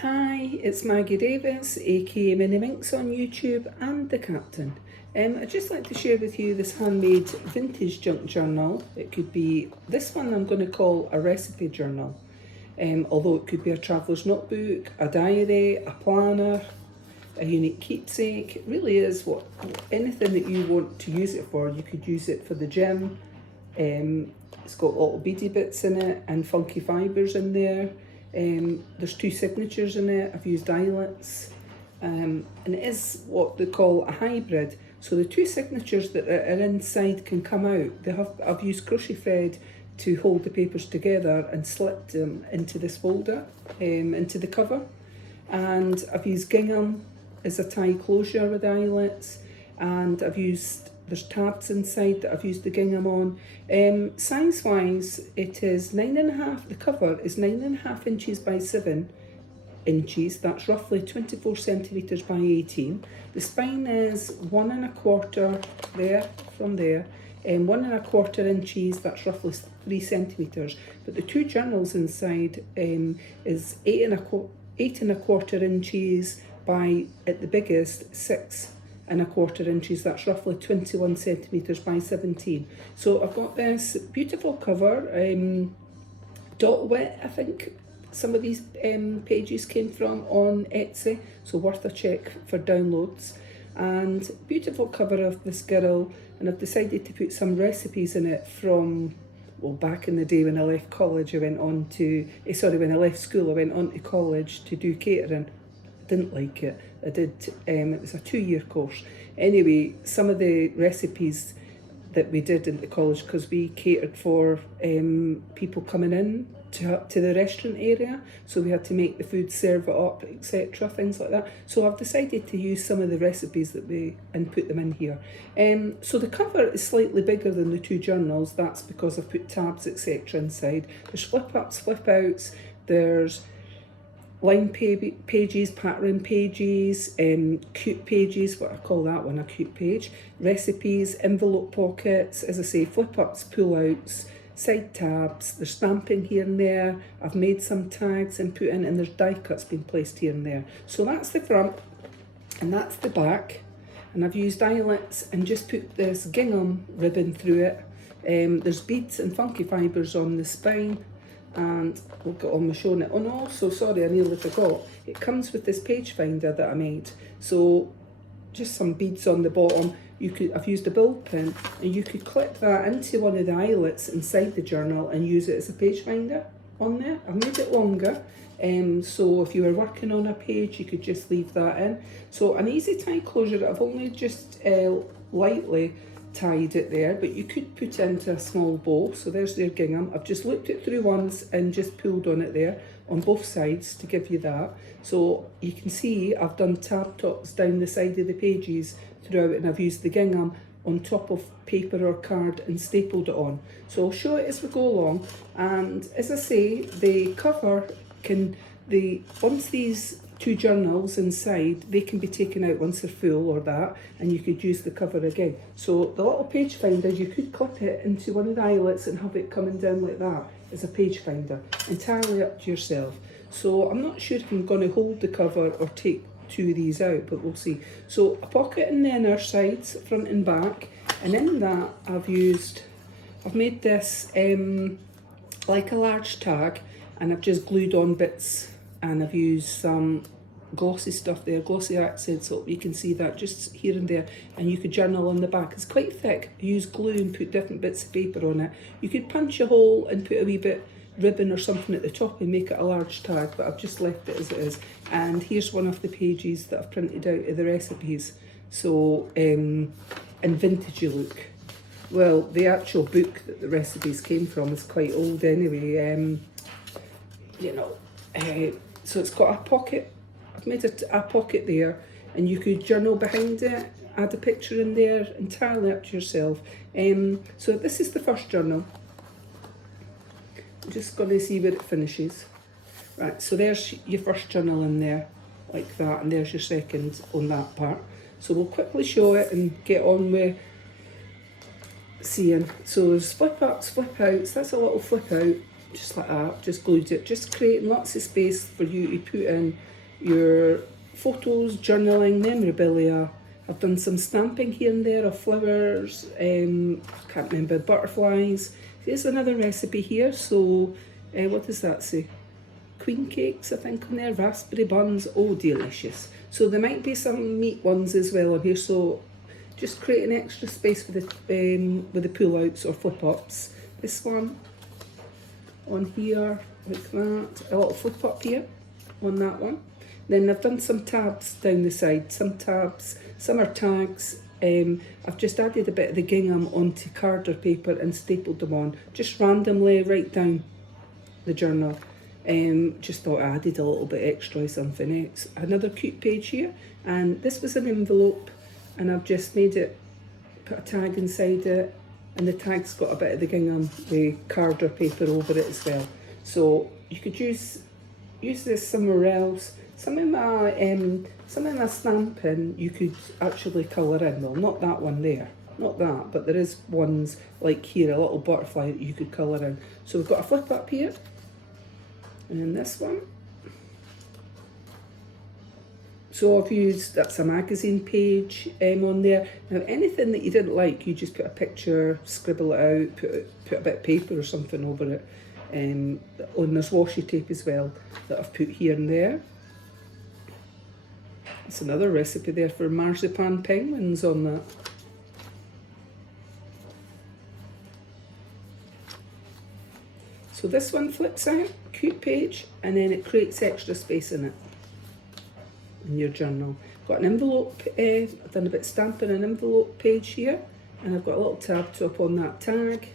Hi, it's Maggie Davis, aka Mini Minx on YouTube and the Captain. I'd just like to share with you this handmade vintage junk journal. It could be, this one I'm going to call a recipe journal, although it could be a traveller's notebook, a diary, a planner, a unique keepsake. It really is anything that you want to use it for. You could use it for the gym. It's got little beady bits in it and funky fibres in there. There's two signatures in it. I've used eyelets, and it is what they call a hybrid. So the two signatures that are inside can come out. I've used crochet thread to hold the papers together and slipped them into this folder, into the cover. And I've used gingham as a tie closure with eyelets, and there's tabs inside that I've used the gingham on. Size wise, it is 9.5, the cover is 9.5 inches by 7 inches, that's roughly 24 centimetres by 18. The spine is 1.25 there, from there, 1.25 inches, that's roughly 3 centimetres. But the two journals inside is 8.25 inches by, at the biggest, 6.25 inches, that's roughly 21 centimetres by 17. So I've got this beautiful cover, dot wit, I think some of these pages came from on Etsy, so worth a check for downloads. And beautiful cover of this girl, and I've decided to put some recipes in it from, well, back in the day when I left college, when I left school, I went on to college to do catering. Didn't like it. I did, it was a 2-year course. Anyway, some of the recipes that we did in the college, because we catered for people coming in to the restaurant area, so we had to make the food, serve it up, etc., things like that. So I've decided to use some of the recipes and put them in here. So the cover is slightly bigger than the two journals. That's because I've put tabs, etc. inside. There's flip ups, flip outs, there's line pages, pattern pages, cute pages, what I call that one, a cute page, recipes, envelope pockets, as I say, flip ups, pull outs, side tabs, there's stamping here and there. I've made some tags and put in, and there's die cuts being placed here and there. So that's the front and that's the back, and I've used eyelets and just put this gingham ribbon through it. There's beads and funky fibres on the spine, and we'll get on with showing it. Oh no, so sorry, I nearly forgot. It comes with this page finder that I made. So just some beads on the bottom. I've used a build pin, and you could clip that into one of the eyelets inside the journal and use it as a page finder on there. I've made it longer, so if you were working on a page, you could just leave that in. So an easy tie closure. I've only just lightly tied it there, but you could put into a small bow. So there's their gingham. I've just looped it through once and just pulled on it there on both sides to give you that. So you can see I've done tab tops down the side of the pages throughout, and I've used the gingham on top of paper or card and stapled it on. So I'll show it as we go along. And as I say, the cover once these two journals inside, they can be taken out once they're full or that, and you could use the cover again. So the little page finder, you could clip it into one of the eyelets and have it coming down like that as a page finder, entirely up to yourself. So I'm not sure if I'm going to hold the cover or take two of these out, but we'll see. So a pocket in the inner sides, front and back, and in that I've made this like a large tag, and I've just glued on bits, and I've used some glossy stuff there, glossy accents, so you can see that just here and there. And you could journal on the back. It's quite thick. Use glue and put different bits of paper on it. You could punch a hole and put a wee bit ribbon or something at the top and make it a large tag, but I've just left it as it is. And here's one of the pages that I've printed out of the recipes. So in vintagey look. Well, the actual book that the recipes came from is quite old anyway. So it's got a pocket. I've made a pocket there, and you could journal behind it, add a picture in there, entirely up to yourself. So this is the first journal. I'm just going to see where it finishes. Right, so there's your first journal in there, like that, and there's your second on that part. So we'll quickly show it and get on with seeing. So there's flip ups, flip outs. That's a little flip out. just like that, just glued it, just creating lots of space for you to put in your photos, journaling, memorabilia. I've done some stamping here and there of flowers, can't remember, butterflies. Here's another recipe here, so what does that say? Queen cakes, I think, on there, raspberry buns, oh delicious. So there might be some meat ones as well on here, so just creating extra space with the pull-outs or flip-ups. This one on here, like that, a little flip-up here on that one. Then I've done some tabs down the side, some tabs, some are tags. I've just added a bit of the gingham onto cardboard paper and stapled them on, just randomly right down the journal. Just thought I added a little bit extra something else. Another cute page here, and this was an envelope, and I've just made it, put a tag inside it, and the tag's got a bit of the gingham, the cardboard paper over it as well. So you could use this somewhere else. Some of my stamping you could actually colour in. Well, not that one there, not that, but there is ones like here, a little butterfly that you could colour in. So we've got a flip up here, and then this one. So I've used, that's a magazine page on there. Now anything that you didn't like, you just put a picture, scribble it out, put a bit of paper or something over it. And there's washi tape as well that I've put here and there. It's another recipe there for marzipan penguins on that. So this one flips out, cute page, and then it creates extra space in it, in your journal. Got an envelope, I've done a bit of stamping, an envelope page here, and I've got a little tab top on that tag,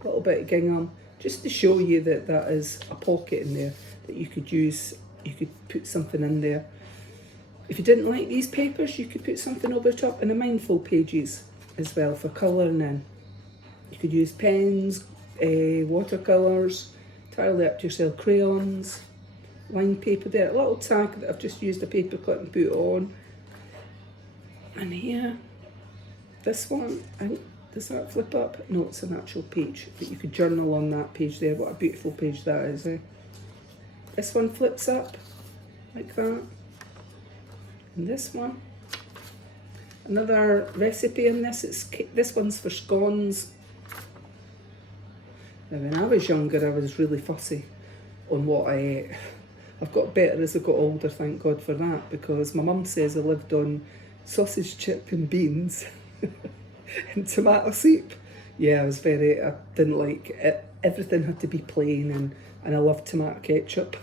a little bit of gingham, just to show you that that is a pocket in there that you could use, you could put something in there. If you didn't like these papers, you could put something over the top, and the mindful pages as well for colouring in. You could use pens, watercolours, entirely up to yourself, crayons, lined paper there, a little tag that I've just used a paper clip and put on. And here, this one, does that flip up? No, it's an actual page, but you could journal on that page there. What a beautiful page that is, eh? This one flips up like that. And this one, another recipe in this, this one's for scones. Now when I was younger, I was really fussy on what I ate. I've got better as I got older, thank God for that, because my mum says I lived on sausage, chip and beans and tomato soup. Yeah, I didn't like it. Everything had to be plain, and I loved tomato ketchup.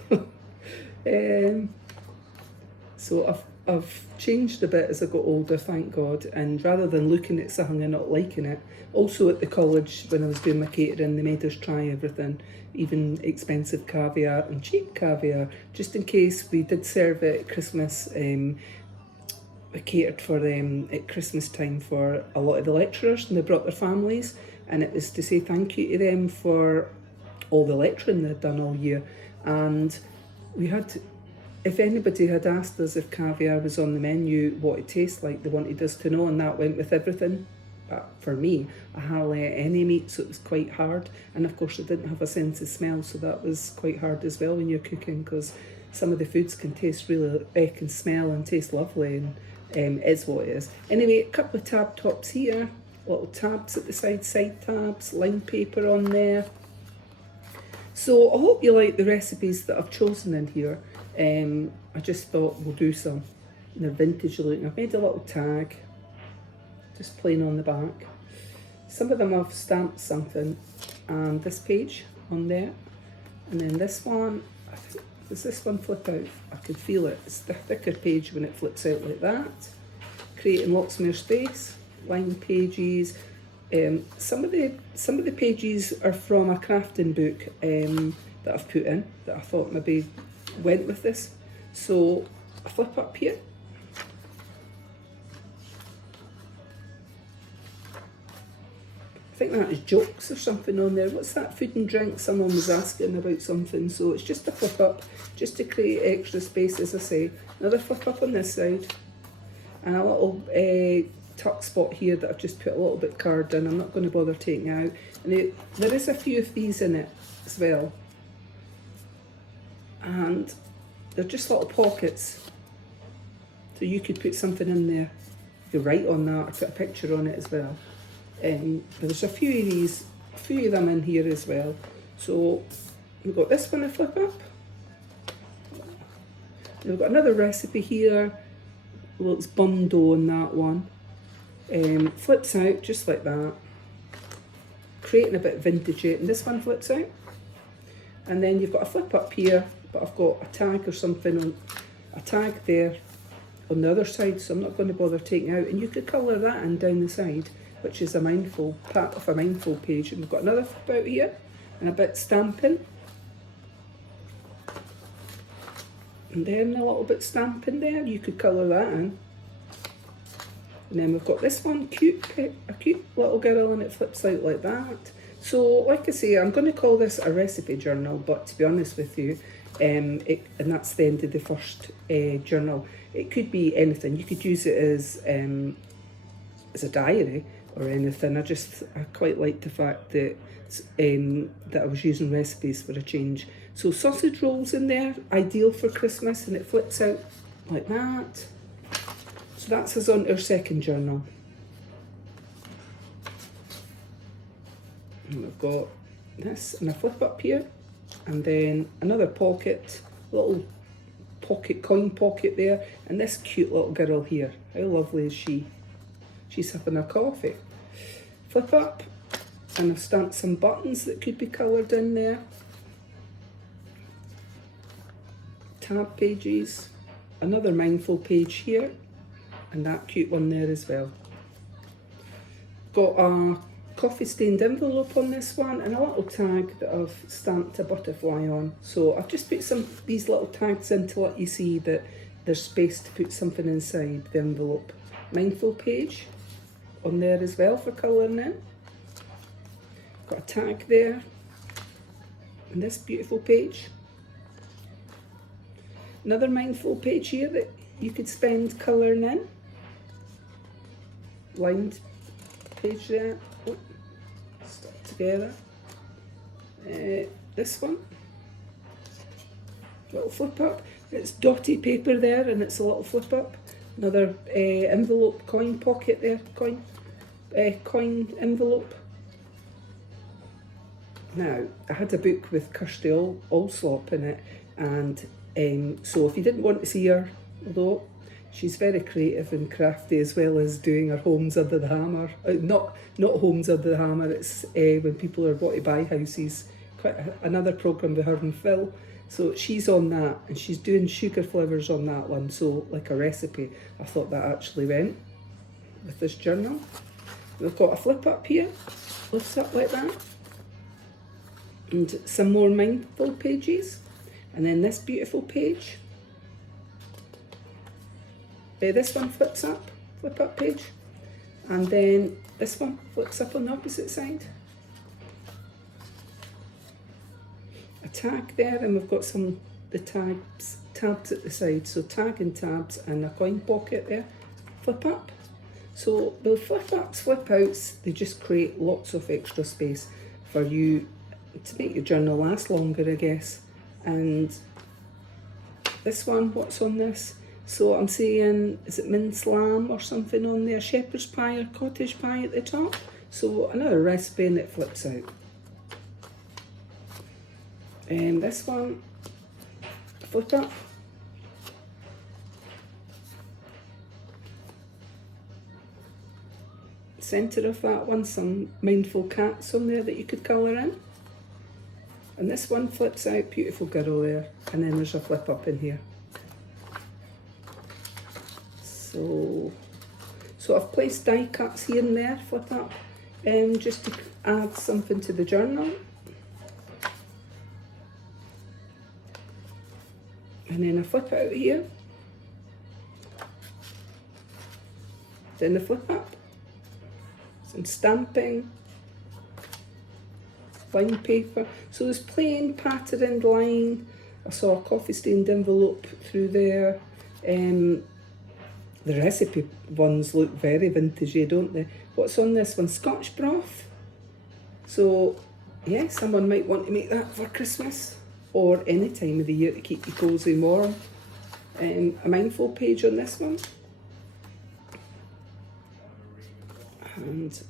So I've changed a bit as I got older, thank God, and rather than looking at something and not liking it, also at the college when I was doing my catering, they made us try everything, even expensive caviar and cheap caviar, just in case we did serve it at Christmas. I catered for them at Christmas time for a lot of the lecturers, and they brought their families, and it was to say thank you to them for all the lecturing they'd done all year. And we had, if anybody had asked us if caviar was on the menu, what it tastes like, they wanted us to know, and that went with everything. But for me, I hardly ate any meat, so it was quite hard. And of course I didn't have a sense of smell, so that was quite hard as well when you're cooking, because some of the foods can taste really, can smell and taste lovely, and is what it is. Anyway, a couple of tab tops here, little tabs at the side tabs, lined paper on there. So I hope you like the recipes that I've chosen in here. I just thought we'll do some. And they're vintage looking. I've made a little tag, just plain on the back. Some of them I've stamped something, and this page on there. And then this one, I think, does this one flip out? I can feel it. It's the thicker page when it flips out like that. Creating lots more space. Lined pages. Some of the pages are from a crafting book that I've put in, that I thought maybe went with this. So I flip up here. I think that is jokes or something on there. What's that? Food and drink. Someone was asking about something. So it's just a flip up, just to create extra space, as I say. Another flip up on this side. And a little tuck spot here that I've just put a little bit card in. I'm not going to bother taking out. And there is a few of these in it as well. and they're just little pockets, so you could put something in there. You could write on that or put a picture on it as well. There's a few of these, a few of them in here as well. So we've got this one to flip up. We've got another recipe here. Well, it's bun dough on that one. Flips out just like that, creating a bit vintagey, and this one flips out. And then you've got a flip up here, but I've got a tag or something on, a tag there on the other side, so I'm not going to bother taking out. And you could colour that in down the side, which is a mindful part of a mindful page. And we've got another flip out here, and a bit stamping. And then a little bit stamping there, you could colour that in. And then we've got this one, a cute little girl, and it flips out like that. So, like I say, I'm going to call this a recipe journal, but to be honest with you, and that's the end of the first journal. It could be anything. You could use it as a diary or anything. I quite like the fact that that I was using recipes for a change. So sausage rolls in there, ideal for Christmas, and it flips out like that. So that's us on our second journal. And we've got this and a flip up here, and then another pocket, little pocket, coin pocket there, and this cute little girl here. How lovely is she? She's having a coffee. Flip up, and I've stamped some buttons that could be coloured in there. Tab pages, another mindful page here, and that cute one there as well. Got a coffee stained envelope on this one, and a little tag that I've stamped a butterfly on. So I've just put these little tags in to let you see that there's space to put something inside the envelope. Mindful page on there as well for colouring in. Got a tag there, and this beautiful page. Another mindful page here that you could spend colouring in. Lined page there. Oh, stuck together. This one. Little flip up. It's dotty paper there, and it's a little flip up. Another envelope, coin pocket there. Coin envelope. Now, I had a book with Kirsty Allslop in it, and so if you didn't want to see her, although she's very creative and crafty, as well as doing her Homes Under the Hammer. Not Homes Under the Hammer, it's when people are wanting to buy houses. Quite another programme with her and Phil. So she's on that, and she's doing sugar flavours on that one. So like a recipe, I thought that actually went with this journal. We've got a flip up here, lifts up like that. And some more mindful pages. And then this beautiful page. This one flips up, flip up page. And then this one flips up on the opposite side. A tag there, and we've got the tabs at the side. So tag and tabs, and a coin pocket there. Flip up. So the flip ups, flip outs, they just create lots of extra space for you to make your journal last longer, I guess. And this one, what's on this? So I'm saying, is it minced lamb or something on there? Shepherd's pie or cottage pie at the top. So another recipe, and it flips out. And this one, flip up. Centre of that one, some mindful cats on there that you could colour in. And this one flips out, beautiful girl there. And then there's a flip up in here. So I've placed die cuts here and there, flip up, just to add something to the journal. And then a flip out here. Then a flip up. Some stamping. Line paper. So there's plain patterned line. I saw a coffee stained envelope through there. The recipe ones look very vintagey, don't they? What's on this one? Scotch broth. So yeah, someone might want to make that for Christmas or any time of the year to keep you cosy and warm. A mindful page on this one. And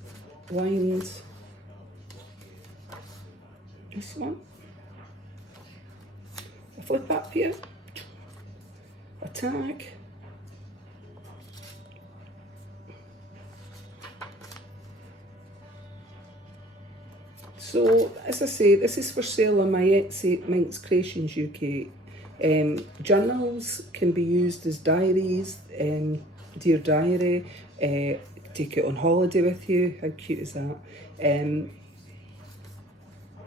lined this one. A flip up here. A tag. So, as I say, this is for sale on my Etsy, MinxCreationsUK. Journals can be used as diaries, dear diary, take it on holiday with you, how cute is that?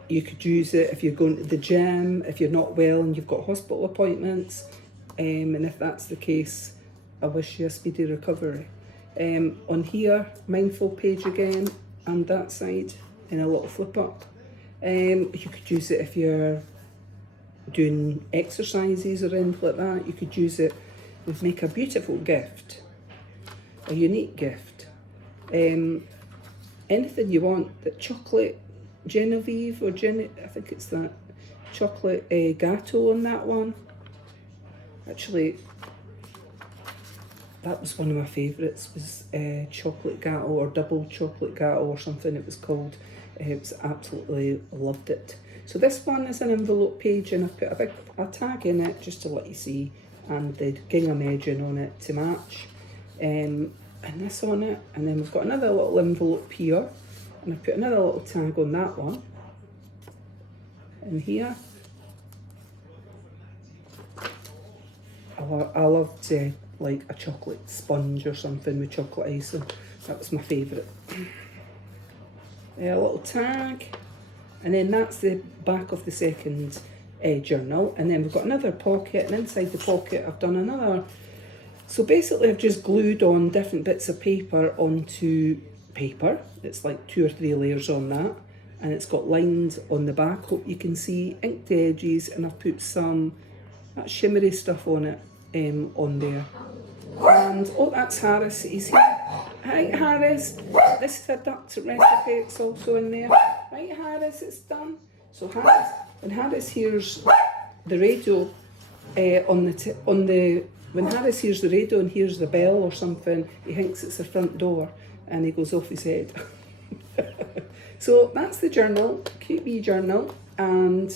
You could use it if you're going to the gym, if you're not well and you've got hospital appointments, and if that's the case, I wish you a speedy recovery. On here, mindful page again, and that side, in a little flip up. You could use it if you're doing exercises or anything like that. You could use it and make a beautiful gift, a unique gift. Anything you want. The chocolate Genevieve or I think it's that chocolate gateau on that one. Actually, that was one of my favourites, was chocolate gateau or double chocolate gateau or something it was called. It was absolutely loved it. So this one is an envelope page, and I've put a tag in it just to let you see, and the gingham edging on it to match, and this on it. And then we've got another little envelope here, and I've put another little tag on that one. And here, I loved like a chocolate sponge or something with chocolate icing. That was my favourite. A little tag, and then that's the back of the second journal. And then we've got another pocket, and inside the pocket I've done another. So basically I've just glued on different bits of paper onto paper. It's like 2 or 3 layers on that, and it's got lines on the back, hope you can see, inked edges, and I've put some that shimmery stuff on it on there. And oh, that's Harris, he's here. Hi Harris, this is a duck recipe, it's also in there. Right Harris, it's done. So Harris, when Harris hears the radio when Harris hears the radio and hears the bell or something, he thinks it's the front door and he goes off his head. So that's the journal, cute wee journal, and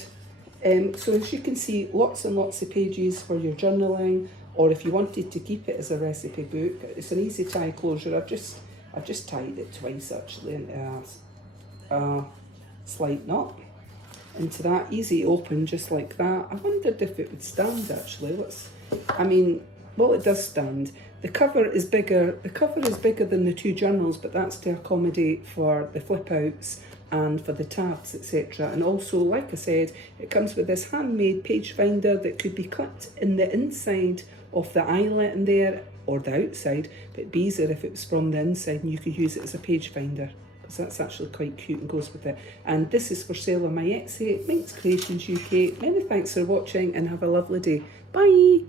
so as you can see, lots and lots of pages for your journaling, or if you wanted to keep it as a recipe book, it's an easy tie closure. I've just tied it twice actually into a slide knot into that, easy open just like that. I wondered if it would stand actually. Well, it does stand. The cover is bigger. The cover is bigger than the 2 journals, but that's to accommodate for the flip outs and for the tabs, etc. And also, like I said, it comes with this handmade page finder that could be clipped in the inside of the eyelet in there, or the outside, but it'd be easier if it was from the inside and you could use it as a page finder, because that's actually quite cute and goes with it. And this is for sale on my Etsy, MinxCreationsUK. Many thanks for watching and have a lovely day. Bye!